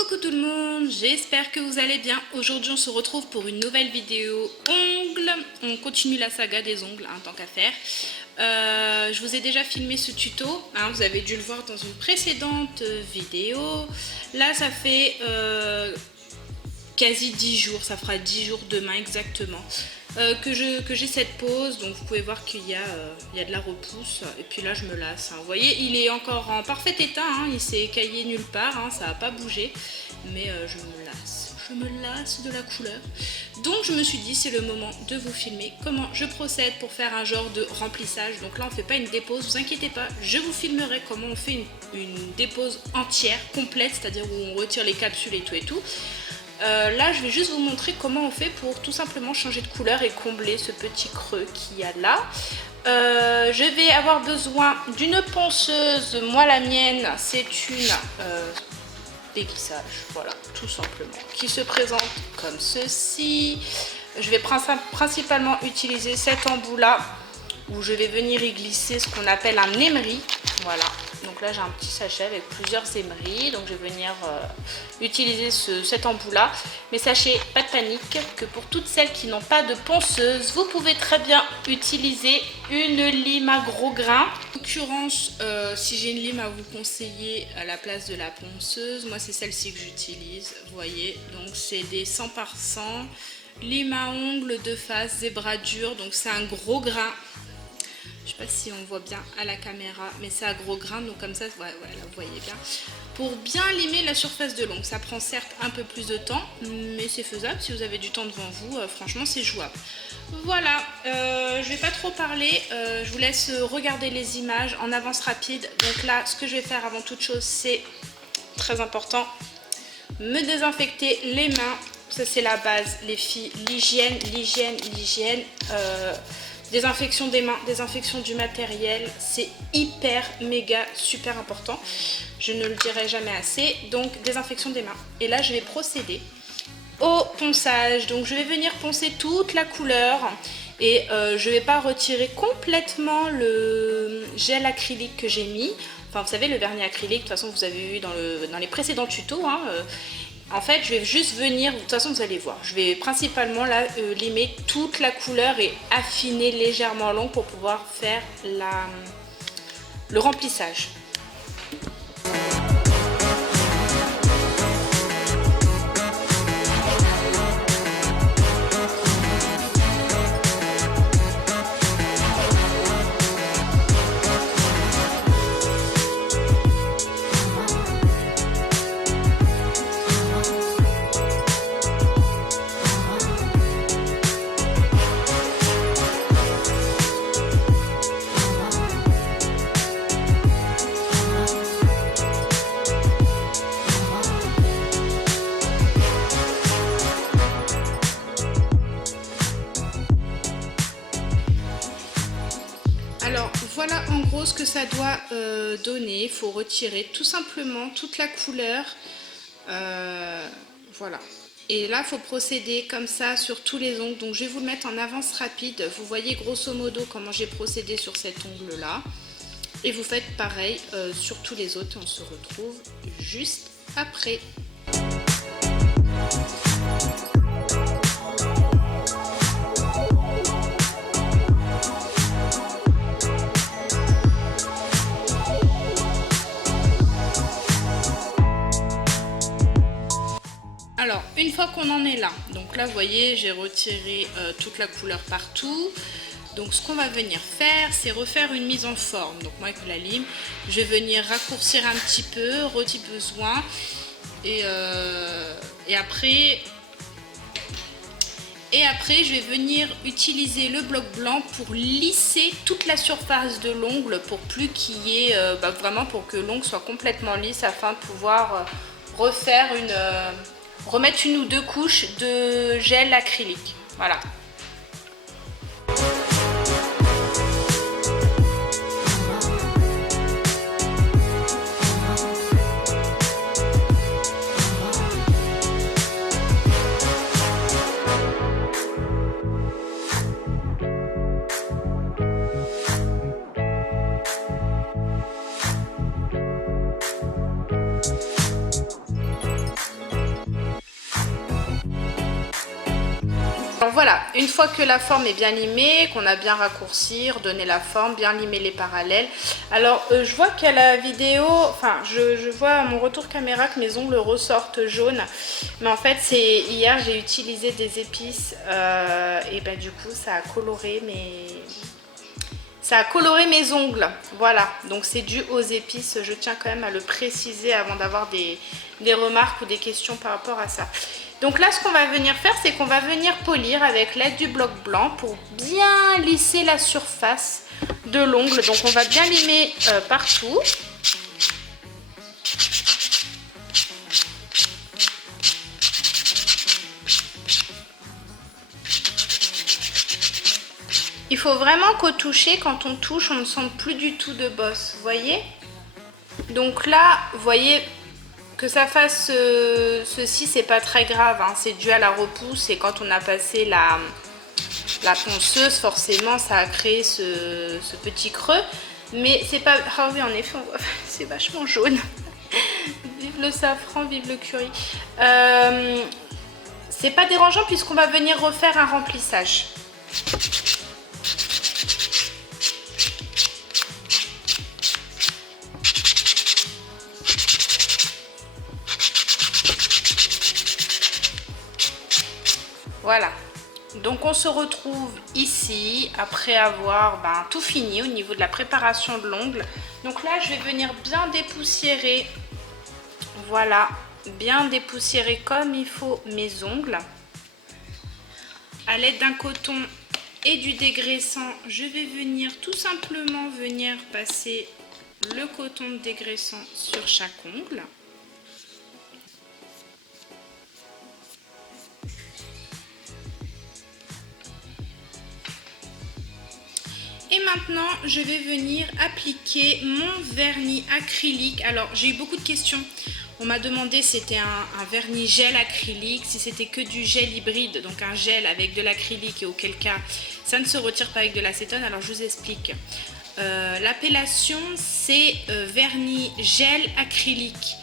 Coucou tout le monde, j'espère que vous allez bien. Aujourd'hui on se retrouve pour une nouvelle vidéo ongles. On continue la saga des ongles, tant qu'à faire. Je vous ai déjà filmé ce tuto, vous avez dû le voir dans une précédente vidéo. Là ça fait quasi 10 jours, ça fera 10 jours demain exactement. Que j'ai cette pose, donc vous pouvez voir qu'il y a de la repousse et puis là je me lasse. Vous voyez, il est encore en parfait état, il s'est caillé nulle part, ça n'a pas bougé, mais je me lasse de la couleur. Donc je me suis dit c'est le moment de vous filmer comment je procède pour faire un genre de remplissage. Donc là on ne fait pas une dépose, vous inquiétez pas, je vous filmerai comment on fait une dépose entière, complète, c'est-à-dire où on retire les capsules et tout. Là je vais juste vous montrer comment on fait pour tout simplement changer de couleur et combler ce petit creux qu'il y a là. Je vais avoir besoin d'une ponceuse. Moi la mienne c'est une déglissage, voilà, tout simplement, qui se présente comme ceci. Je vais principalement utiliser cet embout là où je vais venir y glisser ce qu'on appelle un émery. Voilà, donc là j'ai un petit sachet avec plusieurs émeries, donc je vais venir utiliser cet embout là. Mais sachez, pas de panique, que pour toutes celles qui n'ont pas de ponceuse, vous pouvez très bien utiliser une lime à gros grains. En l'occurrence, si j'ai une lime à vous conseiller à la place de la ponceuse, moi c'est celle-ci que j'utilise, vous voyez, donc c'est des 100 par 100, lime à ongles de face, zébra dur, donc c'est un gros grain. Je sais pas si on voit bien à la caméra, mais c'est à gros grain, donc comme ça, ouais, là, vous voyez bien. Pour bien limer la surface de l'ongle, ça prend certes un peu plus de temps, mais c'est faisable si vous avez du temps devant vous, franchement c'est jouable. Voilà, je vais pas trop parler, je vous laisse regarder les images en avance rapide. Donc là, ce que je vais faire avant toute chose, c'est très important, me désinfecter les mains. Ça c'est la base, les filles, l'hygiène. Désinfection des mains, désinfection du matériel, c'est hyper, méga, super important. Je ne le dirai jamais assez. Donc, désinfection des mains. Et là, je vais procéder au ponçage. Donc, je vais venir poncer toute la couleur. Et je ne vais pas retirer complètement le gel acrylique que j'ai mis. Enfin, vous savez, le vernis acrylique, de toute façon, vous avez vu dans les précédents tutos. En fait, je vais juste venir, de toute façon vous allez voir, je vais principalement là limer toute la couleur et affiner légèrement l'ongle pour pouvoir faire le remplissage. Alors voilà en gros ce que ça doit donner. Il faut retirer tout simplement toute la couleur. Voilà. Et là il faut procéder comme ça sur tous les ongles. Donc je vais vous le mettre en avance rapide. Vous voyez grosso modo comment j'ai procédé sur cet ongle là. Et vous faites pareil sur tous les autres. On se retrouve juste après. Alors, une fois qu'on en est là, donc là vous voyez j'ai retiré toute la couleur partout. Donc ce qu'on va venir faire, c'est refaire une mise en forme. Donc moi avec la lime, je vais venir raccourcir un petit peu, retirer besoin. Et après, je vais venir utiliser le bloc blanc pour lisser toute la surface de l'ongle pour plus qu'il y ait, vraiment pour que l'ongle soit complètement lisse afin de pouvoir refaire remettre une ou deux couches de gel acrylique. Voilà. Alors voilà, une fois que la forme est bien limée, qu'on a bien raccourci, redonné la forme, bien limé les parallèles. Alors je vois qu'à la vidéo, enfin je vois à mon retour caméra que mes ongles ressortent jaunes. Mais en fait c'est hier j'ai utilisé des épices et ben du coup ça a coloré mes ongles. Voilà, donc c'est dû aux épices, je tiens quand même à le préciser avant d'avoir des remarques ou des questions par rapport à ça. Donc là, ce qu'on va venir faire, c'est qu'on va venir polir avec l'aide du bloc blanc pour bien lisser la surface de l'ongle. Donc on va bien limer partout. Il faut vraiment qu'au toucher, quand on touche, on ne sente plus du tout de bosse, vous voyez? Donc là, vous voyez... Que ça fasse ceci, c'est pas très grave, hein. C'est dû à la repousse et quand on a passé la ponceuse, forcément ça a créé ce petit creux. Mais c'est pas... Ah oui, en effet, c'est vachement jaune. Vive le safran, vive le curry. C'est pas dérangeant puisqu'on va venir refaire un remplissage. Voilà, donc on se retrouve ici après avoir tout fini au niveau de la préparation de l'ongle. Donc là je vais venir bien dépoussiérer, voilà, bien dépoussiérer comme il faut mes ongles. À l'aide d'un coton et du dégraissant, je vais venir tout simplement passer le coton de dégraissant sur chaque ongle. Et maintenant, je vais venir appliquer mon vernis acrylique. Alors, j'ai eu beaucoup de questions. On m'a demandé si c'était un vernis gel acrylique, si c'était que du gel hybride, donc un gel avec de l'acrylique et auquel cas ça ne se retire pas avec de l'acétone. Alors, je vous explique. L'appellation, c'est vernis gel acrylique.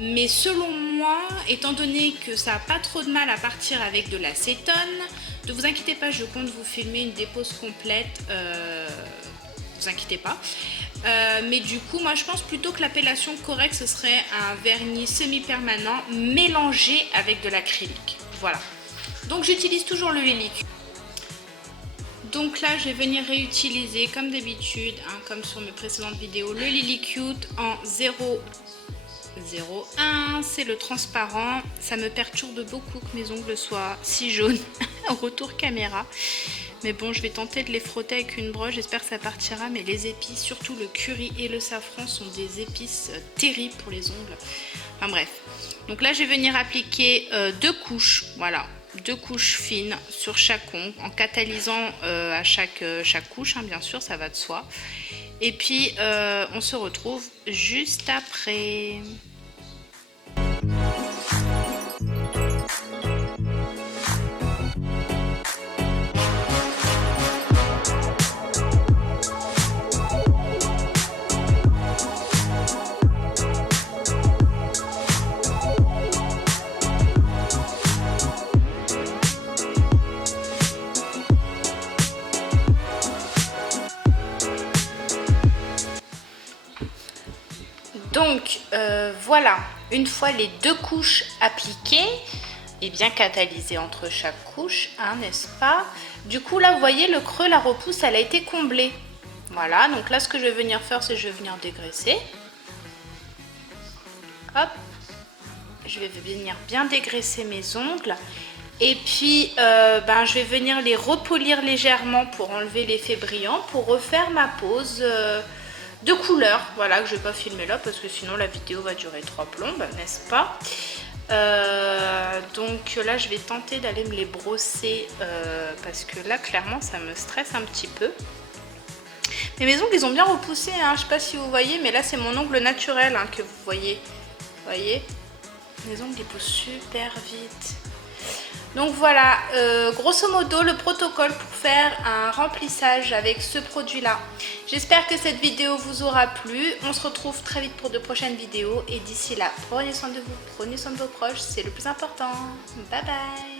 Mais selon moi, étant donné que ça n'a pas trop de mal à partir avec de l'acétone, ne vous inquiétez pas, je compte vous filmer une dépose complète, vous inquiétez pas. Mais du coup, moi je pense plutôt que l'appellation correcte, ce serait un vernis semi-permanent mélangé avec de l'acrylique. Voilà. Donc j'utilise toujours le Lilicute. Donc là, je vais venir réutiliser comme d'habitude, hein, comme sur mes précédentes vidéos, le Lilicute en 0,01, c'est le transparent. Ça me perturbe beaucoup que mes ongles soient si jaunes au retour caméra. Mais bon, je vais tenter de les frotter avec une broche, j'espère que ça partira. Mais les épices, surtout le curry et le safran, sont des épices terribles pour les ongles. Enfin bref. Donc là, je vais venir appliquer 2 couches, voilà. 2 couches fines sur chaque ongle, en catalysant à chaque couche, hein, bien sûr, ça va de soi. Et puis, on se retrouve juste après. Donc voilà, une fois les 2 couches appliquées et bien catalysées entre chaque couche, hein, n'est-ce pas? Du coup là vous voyez le creux, la repousse, elle a été comblée. Voilà, donc là ce que je vais venir faire, c'est que je vais venir dégraisser. Hop, je vais venir bien dégraisser mes ongles. Et puis je vais venir les repolir légèrement pour enlever l'effet brillant, pour refaire ma pose de couleur, voilà, que je vais pas filmer là parce que sinon la vidéo va durer 3 plombes, n'est-ce pas? Donc là je vais tenter d'aller me les brosser parce que là clairement ça me stresse un petit peu. Mais mes ongles ils ont bien repoussé, hein. Je sais pas si vous voyez, mais là c'est mon ongle naturel, hein, que vous voyez. Vous voyez, mes ongles ils poussent super vite. Donc voilà, grosso modo le protocole pour faire un remplissage avec ce produit là. J'espère que cette vidéo vous aura plu. On se retrouve très vite pour de prochaines vidéos et d'ici là, prenez soin de vous, prenez soin de vos proches, c'est le plus important. Bye bye.